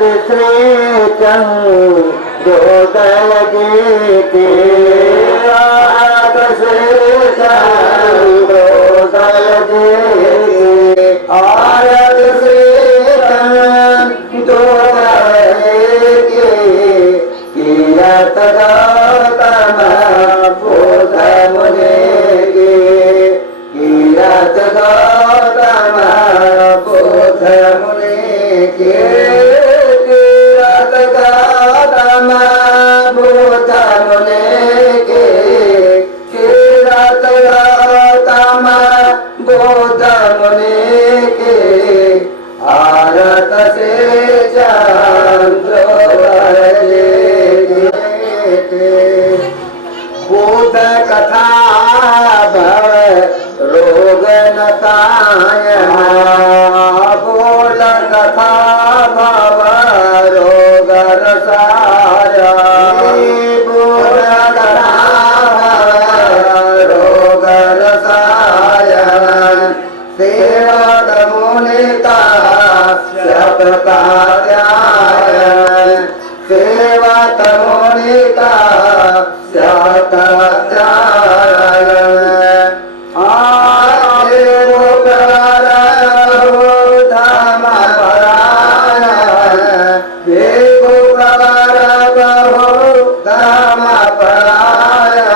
श्री चंद्रोदय जी की आरत श्री चंद्रोदय जी की आरत श्री चंद्रोदय की कियत गौतम बुद्ध मुनि की कियत गौतम बुद्ध मुनि की कियत गौतम बुद्ध मुनि की कियत गौतम बुद्ध मुनि की आरत से चंद्रोदय बुद्ध कथा भव रोग नताय बोल कथा भव रोग रसाय बोल कथा भव रोग रसाय सेवक मुनिता सतकार्याय सेवक मुनिता सतकार्याय आये मुकर धर्म परायण हे मुकर धर्म परायण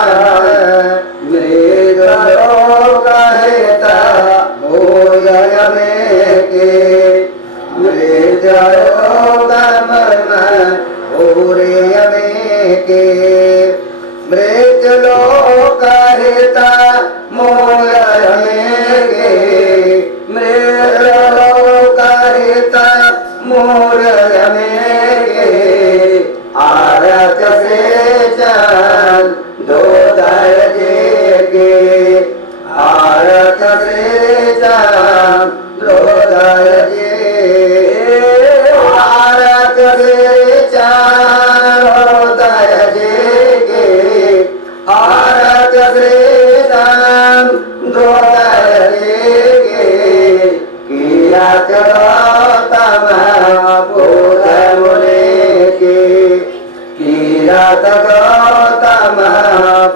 मृग रोग हित भोजय में के मृग रोग मन भूरिय में के मृत लोक हित मोय में गे मृत लोक हित मोय में गे आरत से चंद्रोदय जी के आरत से चंद्रोदय जी आरत से चंद्रोदय जी के आरत श्री चंद्रोदय जी के कियत गौतम बुद्ध मुनि की कियत गौतम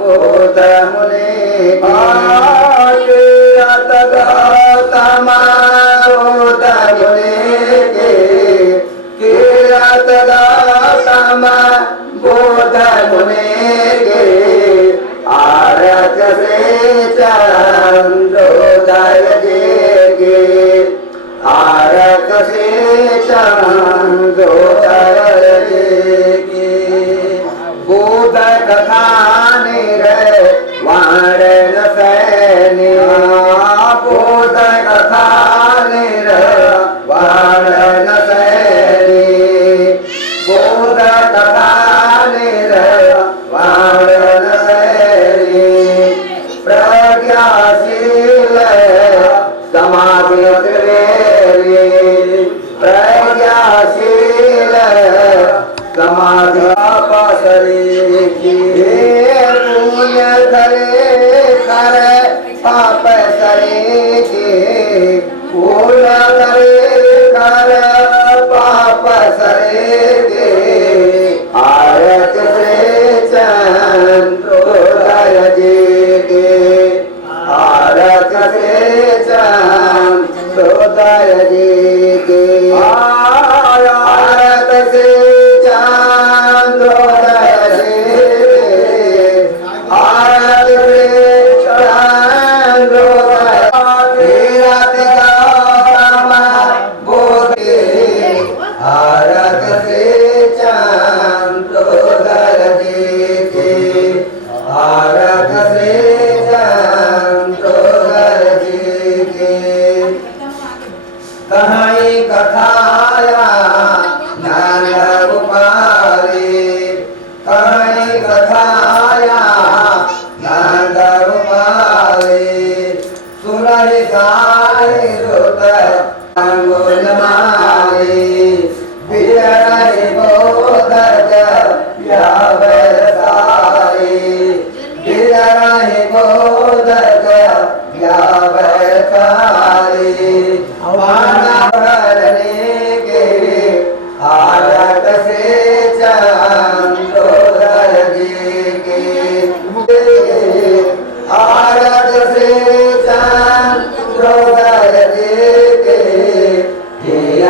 बुद्ध मुनि कियत गौतम बुद्ध मुनि की कियत गौतम बुद्ध मुनि की आरत से चंद्रोदय जी की आरत से चंद्रोदय जी की बुद्ध कथा निर्वाण सैनी बुद्ध कथा निर्वाण सैनी बुद्ध कथा निर्वाण सैनी प्रज्ञाशील समाधि प्रज्ञाशील समाधि पसरे की पुण्य धरे कर पाप सरे की पुण्य धरे कर पाप सरे के आरत से चंद्रोदय जी के आरत से चंद्रोदय जी के आरत से चंद्रोदय जी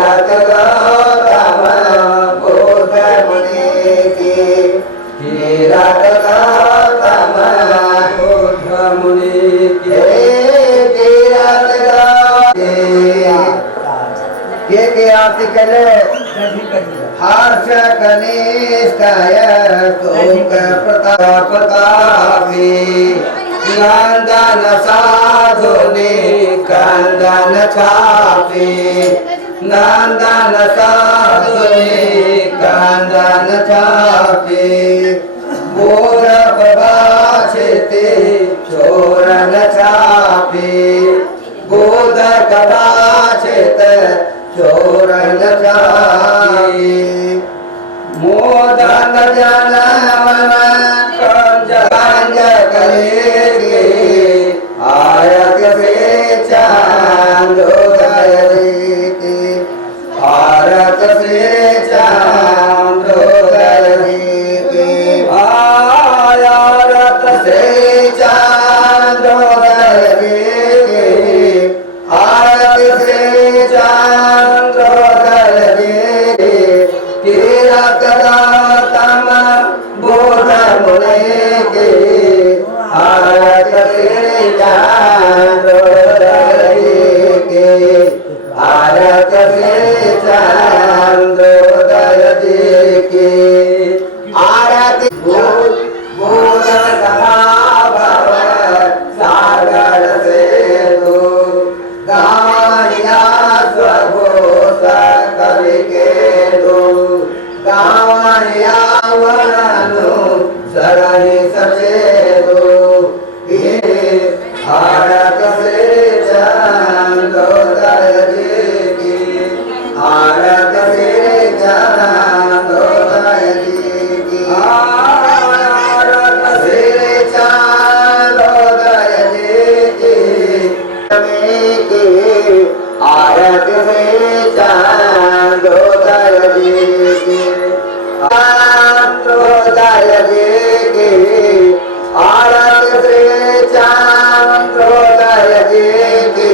तीरथ गौतम बुद्ध मुनि की तीरथ गौतम बुद्ध मुनि के तीरथ के आरती करे हर्ष कनिष्ठाय तुक प्रतापी नंदन साधुनि कंदन छापी नंदन साधुनि कंदन छापी बोध प्रभाषिते चोरन छापी बोध प्रभाषित चोरन छापी मोदन जन मन कंज करेगी आयत से चांदोदय रीति भारत से चांदोदय रीति आयत से चांदोदय रीति आयत से चांदोदय रीति तीरथ गौतम बुद्ध मुनि की आरत से चांदोदय की आरत से चांदोदय की आरती बुद्ध भव सागर से दो गावनिया स्वघोष कवि के दो गावनिया वनु सरहि सचेदो भारत से चांदोदय की भारत से चांदोदय की भारत से चांदोदय की आरत से चांदोदय की चांदोदय की आरत से चांदोदय की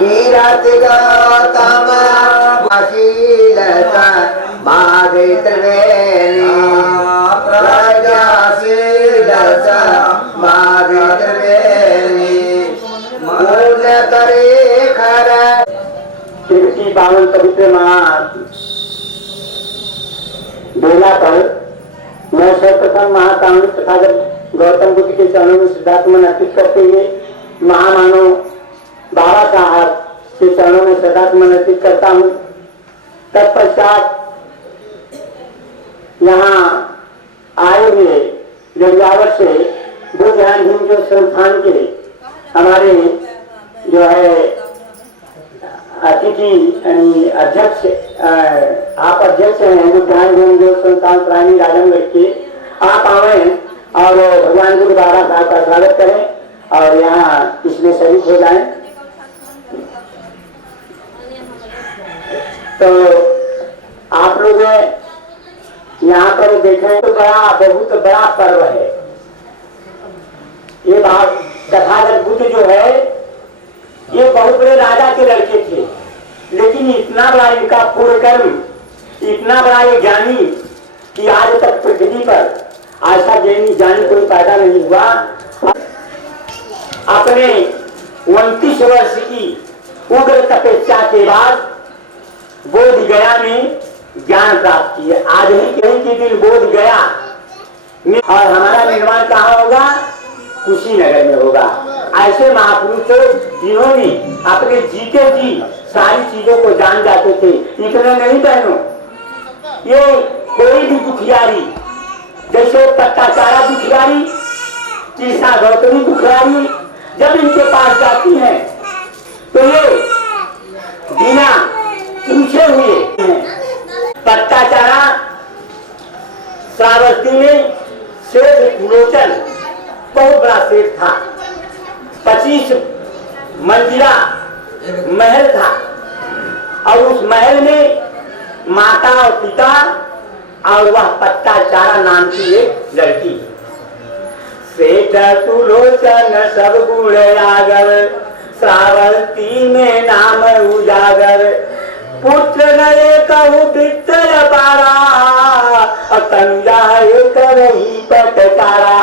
कीरत गौतम अशीलता माधित्वेनी प्रजाशीलता माधित्वेनी मूल करे खर तिरकी पावन पवित्र मास बेला पर मैं सर्वप्रथम महाकामी तथागत गौतम बुद्ध के चरणों में श्रद्धासुमन अर्पित करते हुए महामानव बाबा साहब के चरणों में श्रद्धासुमन अर्पित करता हूँ। तत्पश्चात यहाँ आए हुए जंजावर से बुद्ध ध्यान जो संस्थान के हमारे जो है अतिथि यानी अध्यक्ष आप अध्यक्ष हैं बुद्धान जो संस्थान प्राणी राजमगढ़ के आप आए और भगवान गुरु बाबा साहब का स्वागत करें और यहाँ इसमें शरीक हो जाएं। तो आप लोग यहाँ पर देखें तो बहुत बड़ा पर्व है ये बात। तथागत बुद्ध जो है ये बहुत बड़े राजा के लड़के थे, लेकिन इतना बड़ा इनका पूर्ण कर्म, इतना बड़ा ये ज्ञानी कि आज तक पृथ्वी पर ऐसा ज्ञानी कोई पैदा नहीं हुआ। अपने 29 वर्ष की उग्र तपस्या के बाद बोध गया में ज्ञान प्राप्त किया। आज ही के दिन बोध गया और हमारा निर्माण कहाँ होगा? कुशीनगर में होगा। ऐसे महापुरुषों जिन्होंने अपने जीते जी सारी चीजों को जान जाते थे। इतना नहीं बहनों, ये कोई भी दुखियारी जैसे पट्टाचारा दुखियारी, कृष्णा गौतमी दुखियारी जब इनके पास जाती हैं तो ये बिना पूछे हुए पट्टाचारा श्रावस्ती में शेष कुलोचन बहुत बड़ा सेठ था, 25 मंजिला महल था और उस महल में माता और पिता और वह पट्टाचारा नाम की एक लड़की। सेठ सुलोचन सब गुण आगर श्रावंती में नाम उजागर, पुत्र नए कहू वित्तर पारा, तनुजा एक रही पटकारा।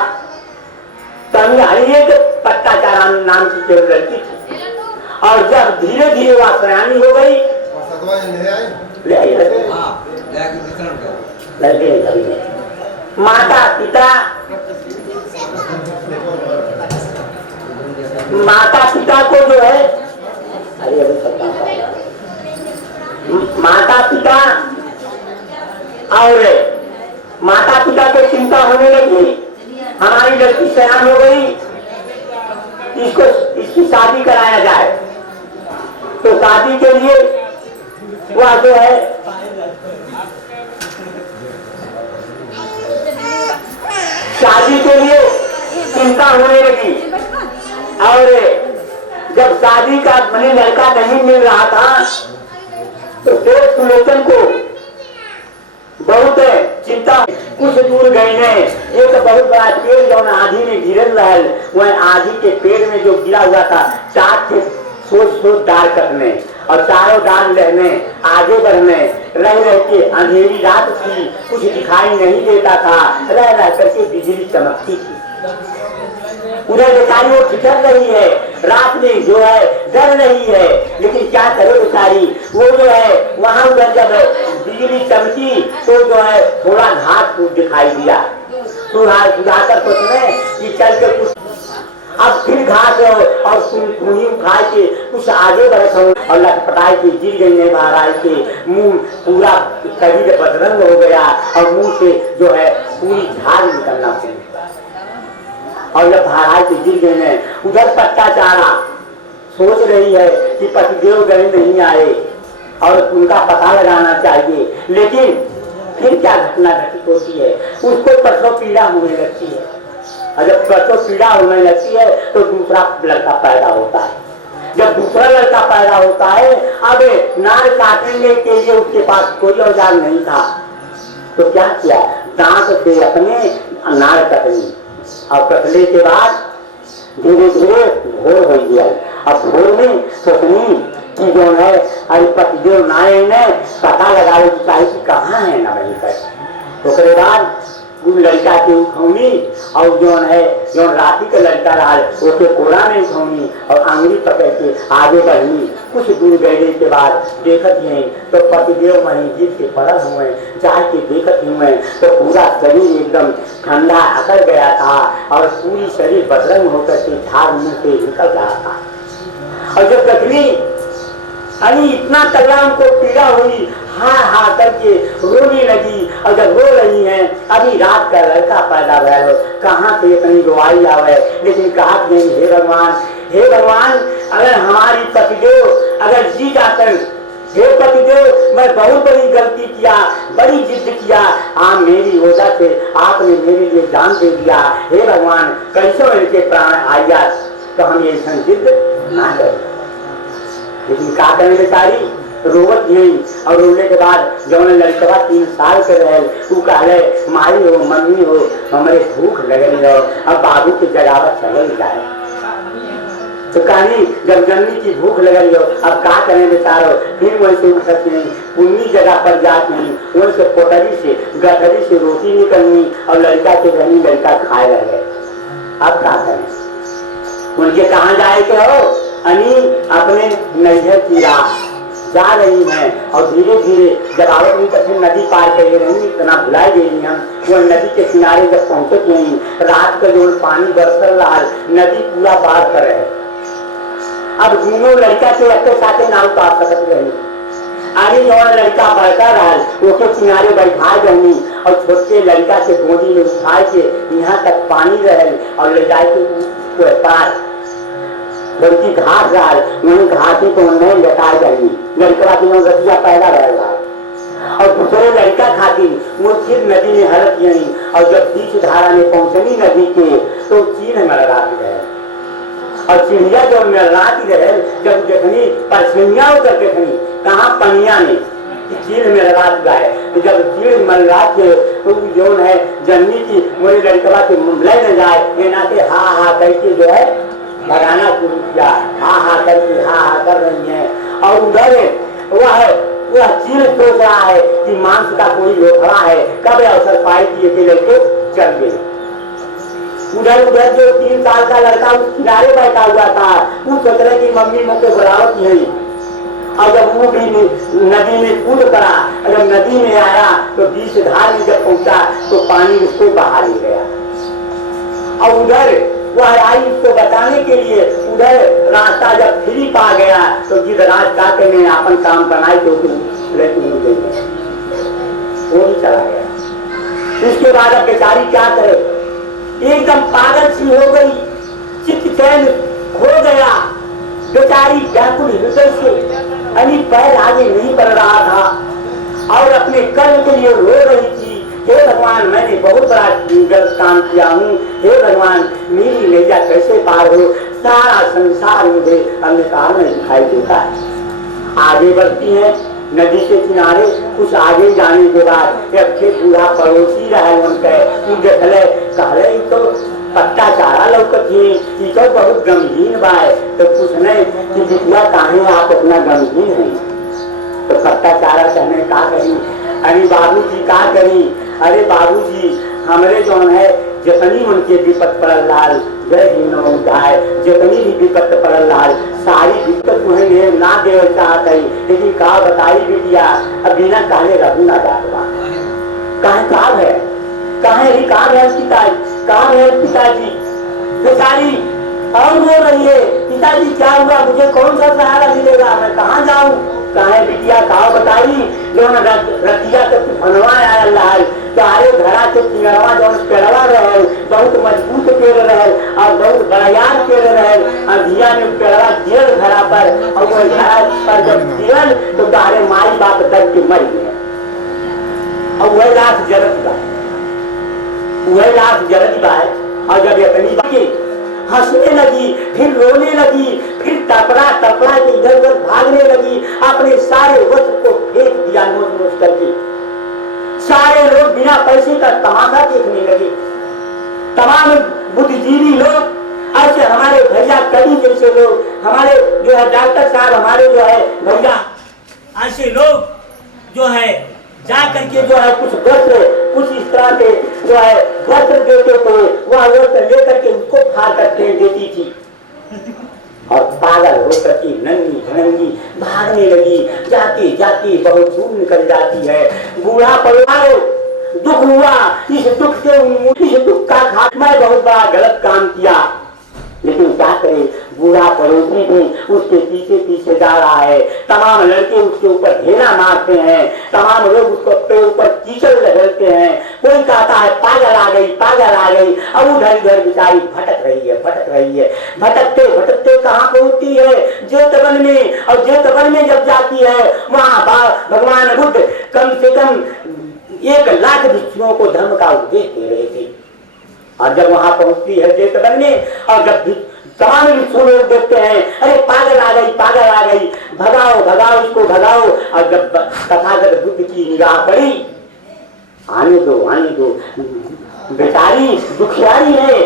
तनुजा एक पट्टाचारा नाम की केवल लड़की थी, और जब धीरे धीरे वह सयानी हो गई, ले आई लड़के माता पिता को जो है, अरे माता पिता और माता पिता को चिंता होने लगी, हमारी लड़की सयान हो गई, इसकी शादी कराया जाए। तो शादी के लिए वह जो है शादी के लिए चिंता होने लगी, और जब शादी का मने लड़का नहीं मिल रहा था तो फिर सुलोचन को बहुत चिंता। कुछ दूर गए ने एक बहुत बड़ा पेड़ जो आंधी में गिरल रहा, वह आंधी के पेड़ में जो गिरा हुआ था, चार थे सोच डाल करने, और चारों डाल लेने आगे बढ़ने, रह रह के अंधेरी रात थी, कुछ दिखाई नहीं देता था, रह रह करके बिजली चमकती थी। उधर बेचारी वो ठिठक रही है, रात में जो है डर रही है, लेकिन क्या करे बेचारी, वो जो है वहां उधर जब बिजली चमकी तो जो है थोड़ा घास फूस दिखाई दिया, सुधाकर सोचने कि चल के कुछ अब फिर घास और खूनी उठा के कुछ आगे बढ़े और लटपटाए के गिर गई है, महाराज के मुंह पूरा शरीर बदरंग हो गया, और मुंह से जो है पूरी झाग निकलना शुरू, और जब महाराज के गिर गए हैं, उधर पट्टाचारा सोच रही है कि पतिदेव गए नहीं आए और उनका पता लगाना चाहिए, लेकिन फिर क्या घटना घटित होती है, उसको प्रसव पीड़ा होने लगती है, और जब प्रसव पीड़ा होने लगती है तो दूसरा लड़का पैदा होता है। जब दूसरा लड़का पैदा होता है, अब नार काटने के लिए उसके पास कोई औजार नहीं था, तो क्या किया, दांत से अपने नार कटनी, और कटने के बाद धीरे धीरे भोर हो गया। अब भोर में सोचनी कि जो है अरे पतिदेव नाये ने पता लगा ले चाहिए कि कहाँ है ना वहीं पर, तो उसके बाद लड़का के उठौनी, और जो है जो राती का लड़का रहा उसे कोड़ा में उठौनी और आंगली पकड़ के आगे बढ़नी। कुछ दूर गए के बाद देखत हैं तो पतिदेव वहीं गिर के पड़े हुए, जाके देखत हुए तो पूरा शरीर एकदम ठंडा अकड़ गया था, और पूरी शरीर बदरंग होकर के झाड़ मुंह से निकल रहा था। और जब तकनी अरे इतना तगड़ा उनको पीड़ा हुई, हाँ करके रोने लगी, और जब रो रही हैं अभी रात का लड़का पैदा हुआ हो, कहाँ से इतनी रोवाई आवे, लेकिन कहा नहीं, हे भगवान अगर हमारी पतिदेव अगर जी जाते, हे पतिदेव मैं बहुत बड़ी गलती किया, बड़ी जिद किया, आप मेरी वजह से आपने मेरे लिए जान दे दिया, हे भगवान कैसे इनके प्राण आया, तो हम ये जिद ना करें। लेकिन क्या करें बेचारी, रोवत नहीं, और रोने के बाद जब लड़कवा 3 साल के रहे, तू कहले माई हो मम्मी हो हमारे भूख लगल हो, अब बाबू की जगावत चल जाए, तो कहानी जब जन्मी की भूख लगल हो, अब क्या करें बेचारो, फिर वैसे उठत नहीं, पुन्नी जगह पर जात नहीं, वैसे पोटरी से गठरी से रोटी निकलनी, और लड़का के रहनी लड़का खाए रहे। अब क्या करें, उनके कहाँ जाए के हो, अनी अपने नैहर की राह जा रही हैं, और धीरे धीरे जब आवत नहीं तो फिर नदी पार कर रही, इतना भुलाई गई हम, वो नदी के किनारे जब पहुंचत नहीं, रात का जो पानी बरसल रहा, नदी पूरा पार कर रहे। अब दोनों लड़का के अपने साथे नाव पार सकत रही, आगे जो लड़का बढ़ता रहा उसके किनारे बैठा गई, और छोटे लड़का के गोदी में उठा के यहाँ तक पानी रहे, और ले जाए के पार लड़की घास रहा, वही घाटी को नहीं लटा गई, लड़का की गतिया पैदा रहेगा, और दूसरे लड़का खाती वो फिर नदी में हलत गई, और जब बीच धारा में पहुंचनी नदी के तो चीन में लगाती रहे, और चिड़िया जो मिलती रहे, जब देखनी परछिया उतर देखनी कहाँ पनिया में चीन में लगा दिया है, तो जब चीड़ मलरा के तो जो है जननी की मेरे लड़का के ले न जाए, ये नाते हा करके जो है भगाना शुरू किया, हा कर रही है। और उधर वह चील सोच रहा है कि मांस का कोई लोथड़ा है, कब अवसर पाएगी कि लेके चल गई। उधर जो 3 साल का लड़का उस किनारे बैठा हुआ था, वो सोच रहे कि मम्मी मुझे बुलावत नहीं। और जब वो भी नदी में कूद पड़ा, जब नदी में आया तो बीच धार में जब पहुंचा तो पानी उसको बहा ले गया। और उधर वह आई उसको बचाने के लिए, उधर रास्ता जब फ्री पा गया तो गिद्धराज का ने अपन काम बनाए तो वो भी चला गया। उसके बाद अब बेचारी क्या करे, एकदम पागल सी हो गई, चित्त चैन हो गया बेचारी, व्याकुल हृदय से अभी पैर आगे नहीं बढ़ रहा था और अपने कर्म के लिए रो रही थी। हे भगवान, मैंने बहुत बड़ा गलत काम किया हूँ, हे भगवान मेरी नैया कैसे पार हो, सारा संसार मुझे अंधकार में दिखाई देता है। आगे बढ़ती है नदी के किनारे, कुछ आगे जाने के बाद जब खेत पूरा पड़ोसी रहे कहले तो पत्ता चारा लौकत ही तो बहुत गमगीन बाय, तो पूछने कि जितना काहे आप अपना गमगीन है, तो पत्ता चारा कहने का करी, अरे बाबूजी का करी, अरे बाबूजी हमरे जो है जितनी उनके विपत पड़ल लाल जय जीनो उठाए, जितनी भी विपत पड़ल लाल सारी विपत तुम्हें ना दे चाहत है, लेकिन का बताई बिटिया अब बिना काले रहू ना जाता कहा काम है, कहा है पिताजी बेचारी और रो रही है, पिताजी क्या हुआ, मुझे कौन सा सहारा मिलेगा, मैं कहाँ जाऊँ, कहा बिटिया कहा बताई जो रतिया तो फनवा आया लाल, चारे घरा से पिंगड़वा जो पेड़वा रहे बहुत मजबूत पेड़ रहे और बहुत बड़ियार पेड़ रहे, अधिया में पेड़वा गिरल घरा पर और वो घरा पर जब गिरल तो तारे माई बाप दर्द के मर गए और वह लाश जरत है। और जब इतनी हंसने लगी, फिर रोने लगी, फिर टपरा के इधर उधर भागने लगी, अपने सारे वस्त्र को फेंक दिया नोच करके। सारे लोग बिना पैसे का तमाशा देखने लगे, तमाम बुद्धिजीवी लोग ऐसे हमारे भैया कवि जैसे लोग, हमारे जो है डॉक्टर साहब, हमारे जो है भैया ऐसे लोग जो है जा करके जो है कुछ वस्त्र कुछ इस तरह के जो है वस्त्र देते थे, वह वस्त्र लेकर के उनको फाड़ करके देती थी और पागल होकर के नंगी धनंगी भागने लगी, जाती जाती बहुत दूर निकल जाती है। बूढ़ा परिवार दुख हुआ, इस दुख का खा मैं बहुत बड़ा गलत काम किया, लेकिन क्या करे, बूढ़ा पड़ोसी भी उसके पीछे पीछे जा रहा है, तमाम लड़के उसके ऊपर ढेला मारते हैं, तमाम लोग उसके ऊपर कीचड़ लगते हैं, कोई कहता है पागल आ गई, अब उधर इधर बेचारी भटक रही है, भटकते भटकते कहाँ पहुंचती है, जेतवन में। और जेतवन में जब जाती है वहाँ भगवान बुद्ध कम से कम 1 लाख भिक्षुओं को धर्म का उपदेश दे रहे थे। और जब वहां पहुंचती है जेतवन में और जब तमाम लोग देखते हैं, अरे पागल आ गई, भगाओ इसको भगाओ। और जब तथागत बुद्ध की निगाह पड़ी, आने दो बेचारी दुखियारी है,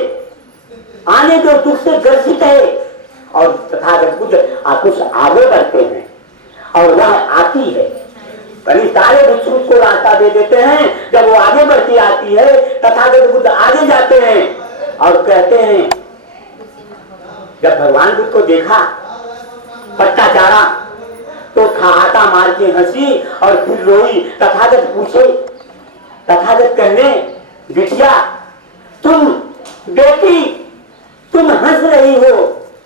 आने दो, दुख से ग्रसित है। और तथागत बुद्ध कुछ आगे बढ़ते हैं और वह आती है, सारे भिक्षु को रास्ता दे देते हैं। जब वो आगे बढ़ती आती है, तथागत बुद्ध आगे जाते हैं और कहते हैं, जब भगवान बुद्ध को देखा पट्टा चारा तो ठहाका मार के हंसी और फिर रोई। तथागत पूछे, तथागत कहने, बिटिया तुम हंस रही हो,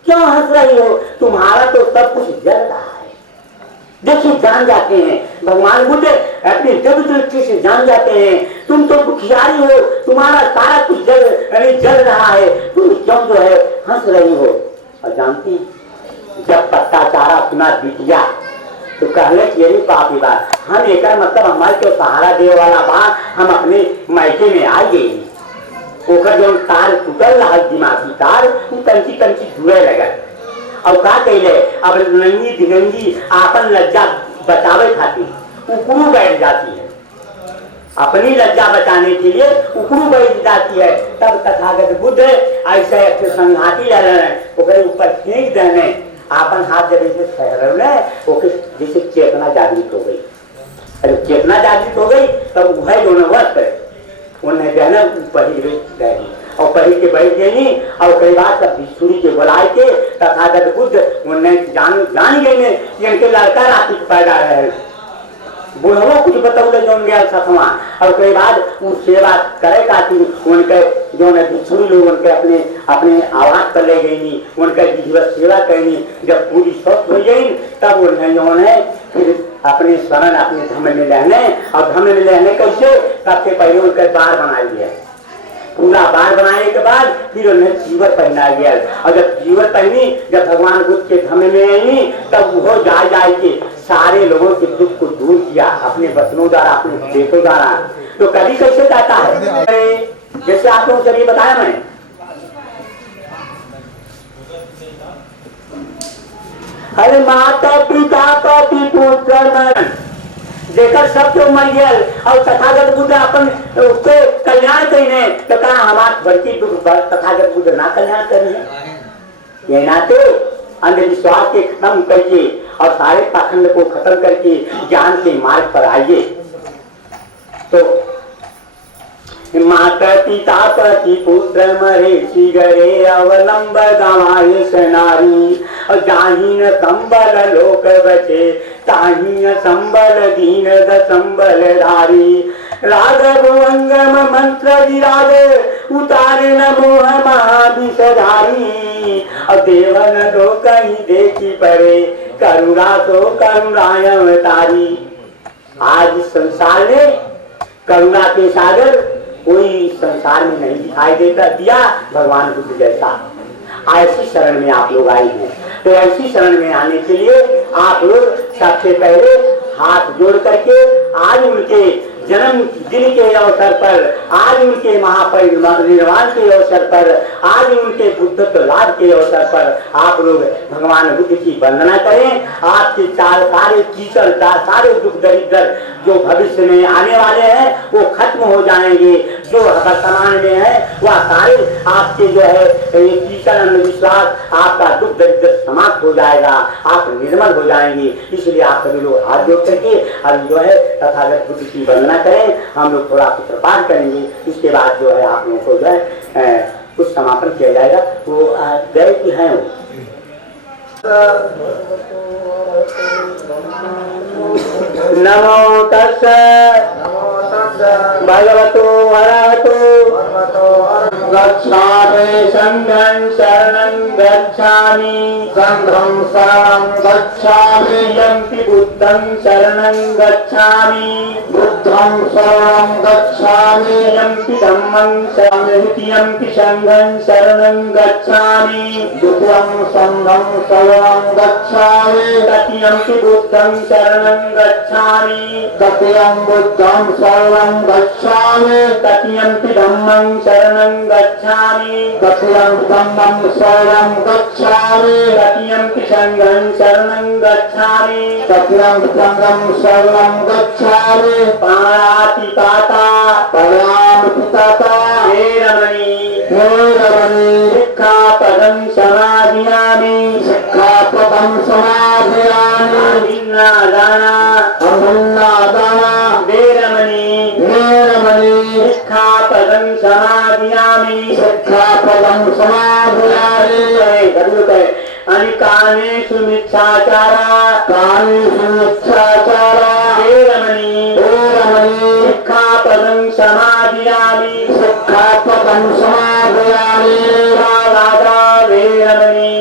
क्यों हंस रही हो, तुम्हारा तो सब कुछ जल रहा है। देखिए जान जाते हैं भगवान बुद्ध अपनी दिव्य दृष्टि से जान जाते हैं, तुम तो दुखियारी हो, तुम्हारा सारा कुछ जल रहा है, तुम क्यों जो है हंस रही हो। और जानती जब पत्ता चारा सुना बिटिया तो कहले कि यही पापी बात, हम एक मतलब हमारे को सहारा दे वाला बात, हम अपने मायके में आ गए, ओकर जो तार टूटल रहा दिमागी तार कंची जुड़े लगा। और का कहले, अब नंगी दिगंगी आपन लज्जा बचावे खातिर ऊपरू बैठ जाती है, अपनी लज्जा बचाने के लिए ऊपरू बैठ जाती है। तब तथागत बुद्ध ऐसे एक संघाती ले रहे ओकरे ऊपर फेंक देने आपन हाथ जब ऐसे ठहरने ओके जैसे चेतना जागृत हो गई। अरे चेतना जागृत हो गई तब वह जो वस्त्र उन्हें देना पहले गई और पहले के बैठ गई और कई बार तब बिछुड़ी के बुलाए के तथागत बुद्ध उन्हें जान गए कि इनके लड़का राति पैदा रहे बुढ़वा कुछ बतौले जो गया सतवा और कई बार वो सेवा करे खातिर उनके जो बिछुड़ी लोग उनके अपने अपने आवाज पर ले गई उनका विधिवत सेवा करनी। जब पूरी स्वस्थ हो गई तब उन्हें जो है फिर अपने शरण अपने धर्म में रहने और धर्म में रहने कैसे सबसे पहले उनका द्वार बना दिया। पूरा बार बनाने के बाद फिर उन्हें जीवर पहना गया और जब जीवर पहनी जब भगवान बुद्ध के धर्म में आई तब वो जा के सारे लोगों के दुख को दूर किया अपने वचनों द्वारा अपने उपदेशों द्वारा। तो कभी कैसे जाता है जैसे आप लोगों से बताया मैंने अरे माता पिता पति पुत्र जेकर सब क्यों मर गया और तथागत बुद्ध अपन उसको कल्याण करने तो कहा हमारे बड़की दुख तथागत बुद्ध ना कल्याण करने ये नाते अंधविश्वास के खत्म करके और सारे पाखंड को खत्म करके ज्ञान के मार्ग पर आइए। तो माता पिता पति पुत्र मरे गरे अवलंब गवाए सनारी और जाहीन संबल लोक बचे ताहीन संबल दीन द संबल धारी राघव अंगम मंत्र विराज उतारे न मोह महाविषधारी और देवन दो कहीं देखी परे करुणा तो करुणाय अवतारी। आज संसार में करुणा के सागर कोई संसार में नहीं दिखाई देता दिया भगवान बुद्ध जैसा। ऐसी शरण में आप लोग आए हैं तो ऐसी शरण में आने के लिए आप लोग सबसे पहले हाथ जोड़ करके आज उनके जन्म दिन के अवसर पर आज उनके महापरिनिर्वाण के अवसर पर आज उनके बुद्धत्व लाभ के अवसर पर आप लोग भगवान बुद्ध की वंदना करें। आपके सारे कीचड़ सारे दुख दरिद्र जो भविष्य में आने वाले हैं वो खत्म हो जाएंगे। जो वर्तमान में है वह सारे आपके जो है कीचड़ अंधविश्वास आपका दुख दरिद्र समाप्त हो जाएगा आप निर्मल हो जाएंगे। इसलिए आप सभी लोग हाथ जोड़ करके अब जो है तथागत बुद्ध की वंदना करें। हम लोग थोड़ा चित्रपाठ करेंगे इसके बाद जो है आप लोगों को जो है कुछ समापन किया जाएगा। वो गए कि हैं नमो तस्स भगवतो अरहतो गच्छामि संघं शरणं गच्छामि संघं शरणं गच्छामि यम्पि बुद्धं शरणं गच्छामि बुद्धं शरणं गच्छामि यम्पि धम्मं शरणं यम्पि संघं शरणं गच्छामि द्वितीयं संघं शरणं गच्छामि तृतीयं बुद्धं शरणं गच्छामि तृतीयं बुद्धं शरणं गच्छामि तृतीयं धम्मं शरणं गच्छामि तृतीयं धम्मं शरणं गच्छामि तृतीयं संघं शरणं गच्छामि तृतीयं संघं शरणं गच्छामि पाणातिपाता परामपिताता हे रमणी शिक्षापदं समाधियामि शिक्षापदं समाधियामि अभिन्नादाना वेरमणि शिक्षापदं समाधियामि शिक्षापदं समाधियामि अनिकानेषु मिथ्याचारा कानेषु मिथ्याचारा वेरमणि शिक्षापदं समाधियामि शिक्षापदं समाधियामि वादा वेरमणि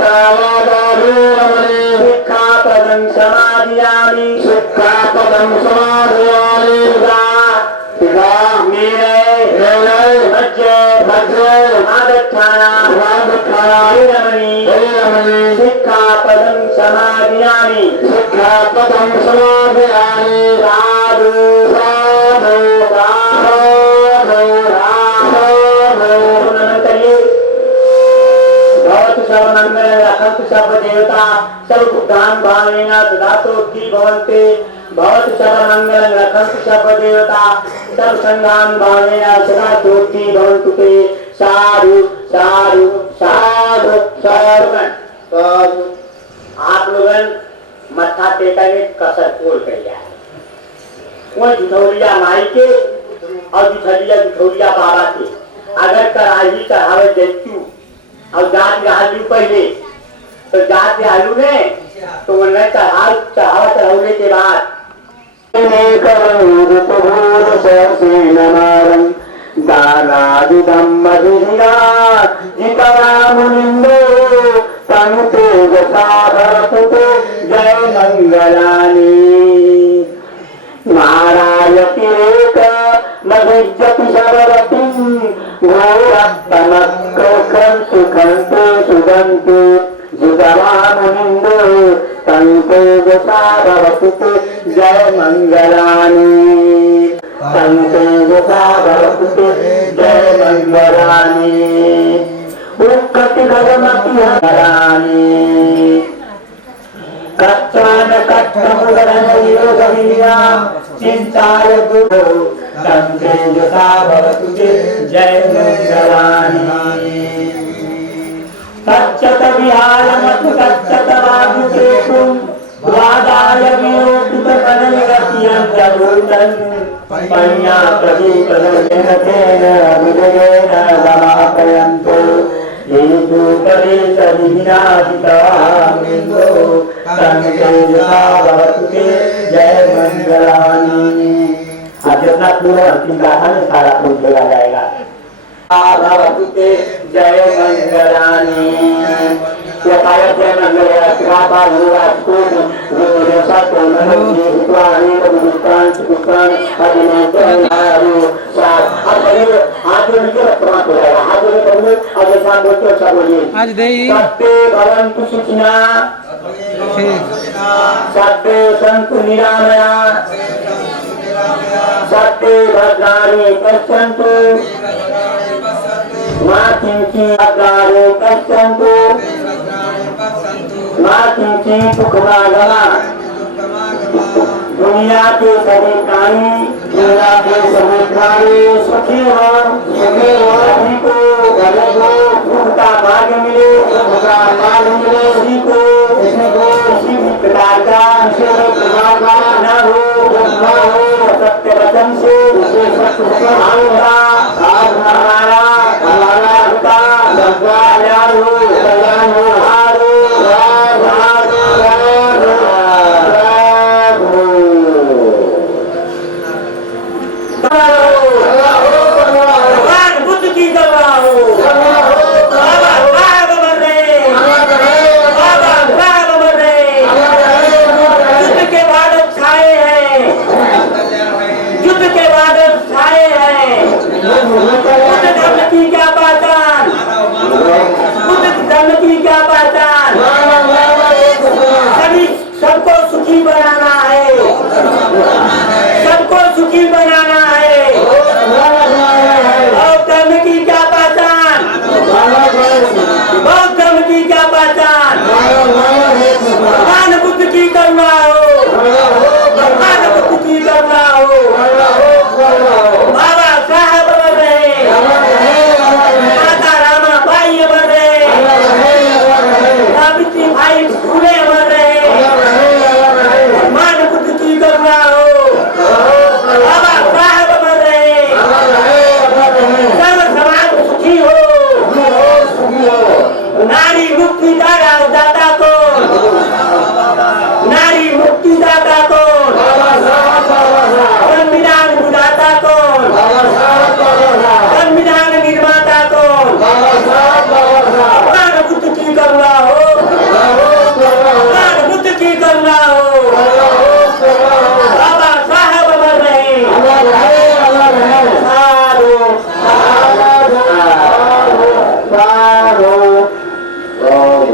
वादा वेरमणि शिक्षापदं समाधियामि शिक्षापदं समाधियामि शिक्षापदं समाधियामि शिक्षापदं समाधियामि साधु साधु साधु साधु करिए भवतु सर्वमंगल रक्षन्तु सर्व देवता सर्व बुद्धान भावेन ददातु भवन्ते बहुत सर्वमंगल रखंतु सब देवता सब संगान भावेना सदा ज्योति भवन्तु ते साधु साधु साधु साधु। आप लोगन मत्था टेका ने कसर पोल कर लिया वो जुठौलिया माई के और जुठौलिया बाबा के अगर कराही चढ़ावे जैतू और जात आलू पहले तो जात आलू ने तो वो न चढ़ावने के बाद दानादिदम मधुरा जितरामुनिंदो तनुते जसाभरतुते जय मंगलानी नारायतिरेक मधुज्जति सररतिं घोरत्तमक्रं सुखन्ते सुगन्ते जितरामुनिंदो तनुते जसाभरतुते जय मंगलानी तनुते जसाभरतुते जय मंगलानी उत्कति भगवती हरानी कच्चान कट्टमुदरनियोगविया चिंताय दुःखो तन्ते जसा भवतुते जय मंगलानि कच्चत विहाय मत कच्चत वादुकेतुं वादाय वियोगित कनलगतियं जगुतन् पन्या प्रदीपदर्शनेन विजयेन समापयन्तु येषु परेशविनाशितामिन्दो तन्ते जसा भवतुते जय मंगलानि। आज अपना पूरा अंतिम गाथा में सारा फूल बोला जाएगा। भवतुते जय मंगलानि यथाय जय मंगल कृपा भगवान रेशा को मनोजी हितवाणी रघुनाथ सुखान अभिनेतारू साथ हाथ में लेकर प्रणाम हो जाएगा। हाथ में करने और जैसा बोलते अच्छा बोलिए आज देई सत्य भवन्तु सुखिना सत्य सन्तु निरामया सत्य भद्राणि पश्यन्तु मा किंचित् भद्राणि पश्यन्तु मा किंचित् दुःखमागमा। दुनिया के सभी प्राणी सुखी हो सभी को दुख का मार्ग मिले किसी को किसी भी प्रकार का न हो सत्य वचन से हमारा कल्याण हो भगवान बुद्ध की दवा हो बाबा बाबा मर रहे बाबा बाबा मर रहे युद्ध के बादल छाए हैं युद्ध के बादल छाए हैं। बुद्ध धर्म की क्या पहचान बुद्ध धर्म की क्या पहचान सभी सबको सुखी बनाना है सबको सुखी बनाना है। बौद्ध धर्म की क्या पहचान बौद्ध धर्म की क्या पहचान भगवान बुद्ध की करुणा हो भगवान बुद्ध की करुणा हो। बाबा साहब बन रहे माता रामा भाई बन रहे सावित्री भाई फूले बन रहे भगवान बुद्ध की करुणा हो। बाबा साहब बन रहे सर्व समाज सुखी हो नारी मुक्ति धारा